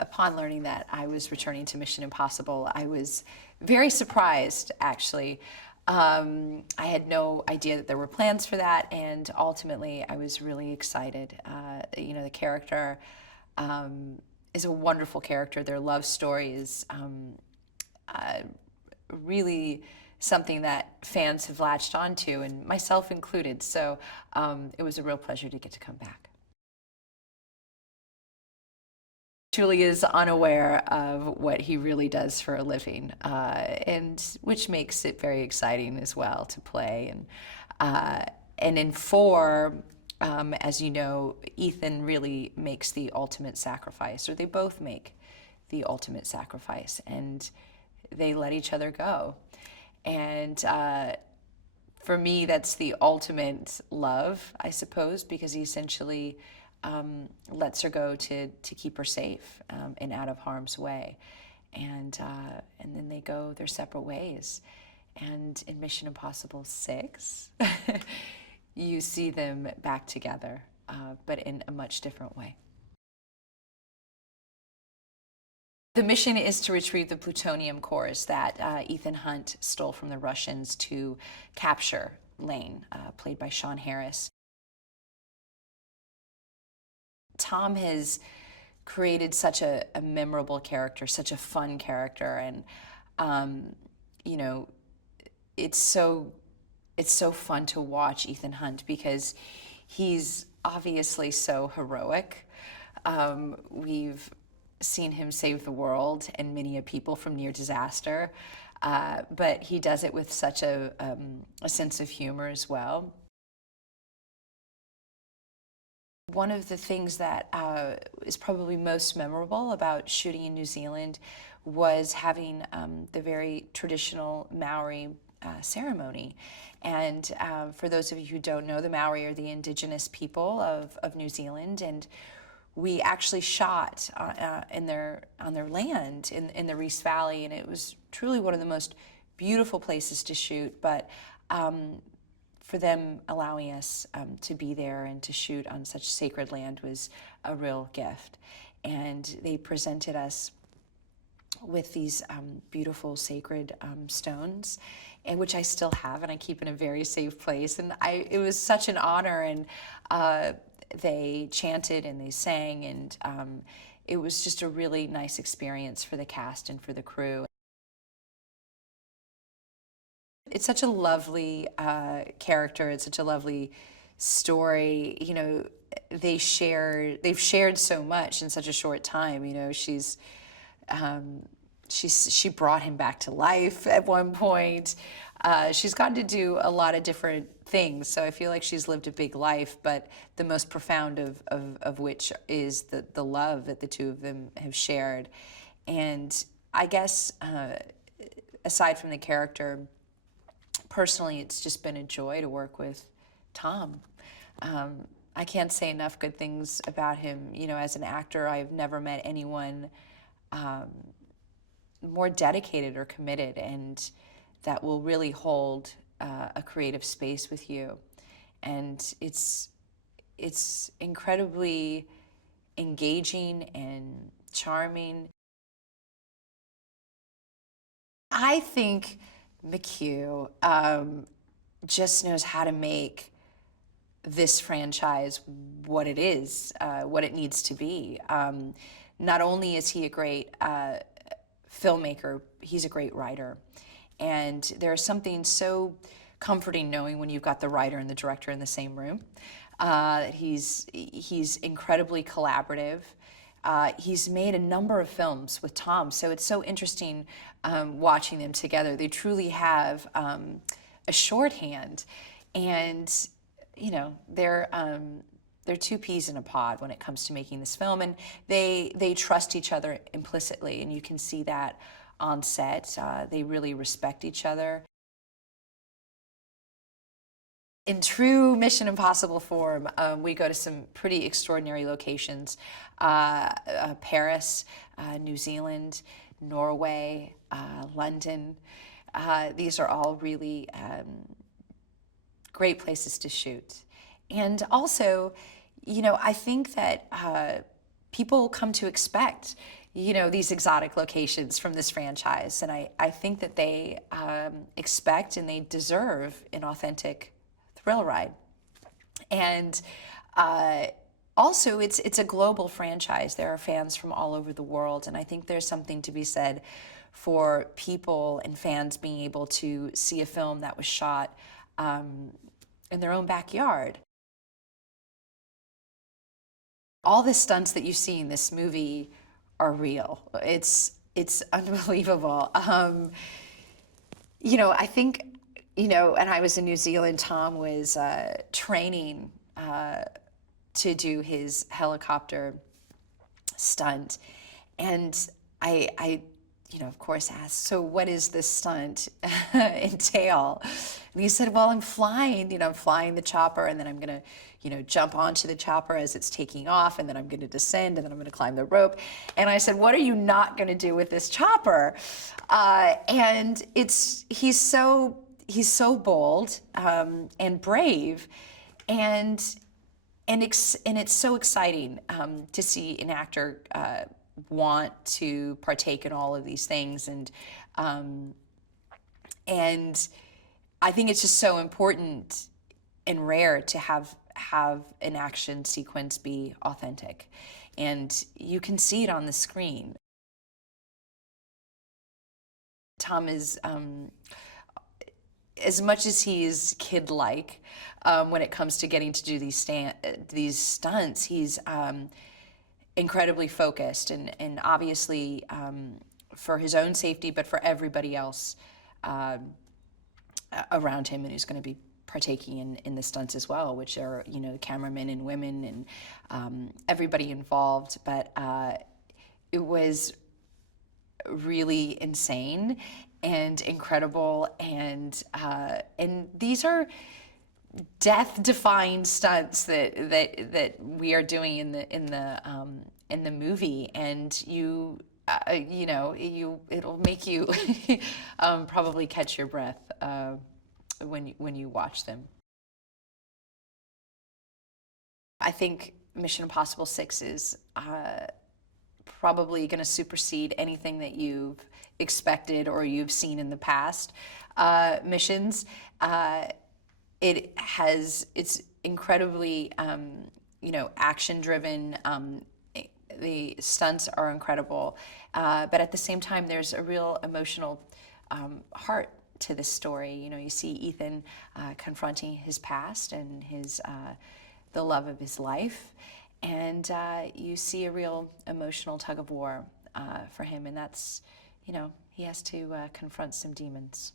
upon learning that I was returning to Mission Impossible, I was very surprised, actually. I had no idea that there were plans for that, and ultimately I was really excited. The character is a wonderful character. Their love story is really something that fans have latched onto, and myself included. So it was a real pleasure to get to come back. Julie is unaware of what he really does for a living, and which makes it very exciting as well to play. And in 4, as you know, Ethan really makes the ultimate sacrifice, or they both make the ultimate sacrifice, and they let each other go. And for me, that's the ultimate love, I suppose, because he essentially lets her go to keep her safe and out of harm's way. And then they go their separate ways. And in Mission Impossible 6, you see them back together, but in a much different way. The mission is to retrieve the plutonium cores that Ethan Hunt stole from the Russians to capture Lane, played by Sean Harris. Tom has created such a memorable character, such a fun character, and it's so fun to watch Ethan Hunt because he's obviously so heroic. We've seen him save the world and many a people from near disaster, but he does it with such a sense of humor as well. One of the things that is probably most memorable about shooting in New Zealand was having the very traditional Maori ceremony. And for those of you who don't know, the Maori are the indigenous people of New Zealand, and we actually shot on their land in the Reese Valley, and it was truly one of the most beautiful places to shoot. But for them allowing us to be there and to shoot on such sacred land was a real gift. And they presented us with these beautiful sacred stones, and which I still have and I keep in a very safe place. And it was such an honor, and they chanted and they sang, and it was just a really nice experience for the cast and for the crew. It's such a lovely character. It's such a lovely story. They've shared so much in such a short time. She brought him back to life at one point. She's gotten to do a lot of different things, so I feel like she's lived a big life, but the most profound of which is the love that the two of them have shared. And I guess aside from the character, personally, it's just been a joy to work with Tom. I can't say enough good things about him. As an actor, I've never met anyone more dedicated or committed, and that will really hold a creative space with you. And it's incredibly engaging and charming. I think McHugh just knows how to make this franchise what it is, what it needs to be. Not only is he a great filmmaker, he's a great writer. And there's something so comforting knowing when you've got the writer and the director in the same room. He's incredibly collaborative. He's made a number of films with Tom, so it's so interesting watching them together. They truly have a shorthand, and they're two peas in a pod when it comes to making this film, and they trust each other implicitly, and you can see that on set. They really respect each other. In true Mission Impossible form, we go to some pretty extraordinary locations. Paris, New Zealand, Norway, London. These are all really great places to shoot. And also, I think that people come to expect you know, these exotic locations from this franchise. And I think that they expect and they deserve an authentic thrill ride. And also, it's a global franchise. There are fans from all over the world, and I think there's something to be said for people and fans being able to see a film that was shot in their own backyard. All the stunts that you see in this movie are real. It's unbelievable. You know, I think, you know, and I was in New Zealand, Tom was training to do his helicopter stunt. And I you know, of course asked, so what is this stunt entail? And he said, well, I'm flying, you know, I'm flying the chopper, and then I'm gonna, you know, jump onto the chopper as it's taking off, and then I'm gonna descend, and then I'm gonna climb the rope. And I said, what are you not gonna do with this chopper? And he's so bold and brave, and it's so exciting to see an actor want to partake in all of these things, and I think it's just so important and rare to have an action sequence be authentic, and you can see it on the screen. Tom is, as much as he's kid-like when it comes to getting to do these stunts, he's incredibly focused, and obviously for his own safety, but for everybody else around him, and who's going to be partaking in the stunts as well, which are, you know, cameramen and women and everybody involved. But it was really insane and incredible, and these are death-defying stunts that we are doing in the movie, and you know, it'll make you probably catch your breath when you watch them. I think Mission Impossible 6 is probably going to supersede anything that you've expected or you've seen in the past missions. It's incredibly, you know, action-driven. The stunts are incredible, but at the same time, there's a real emotional heart to this story. You know, you see Ethan confronting his past and the love of his life, and you see a real emotional tug of war for him, and that's, you know, he has to confront some demons.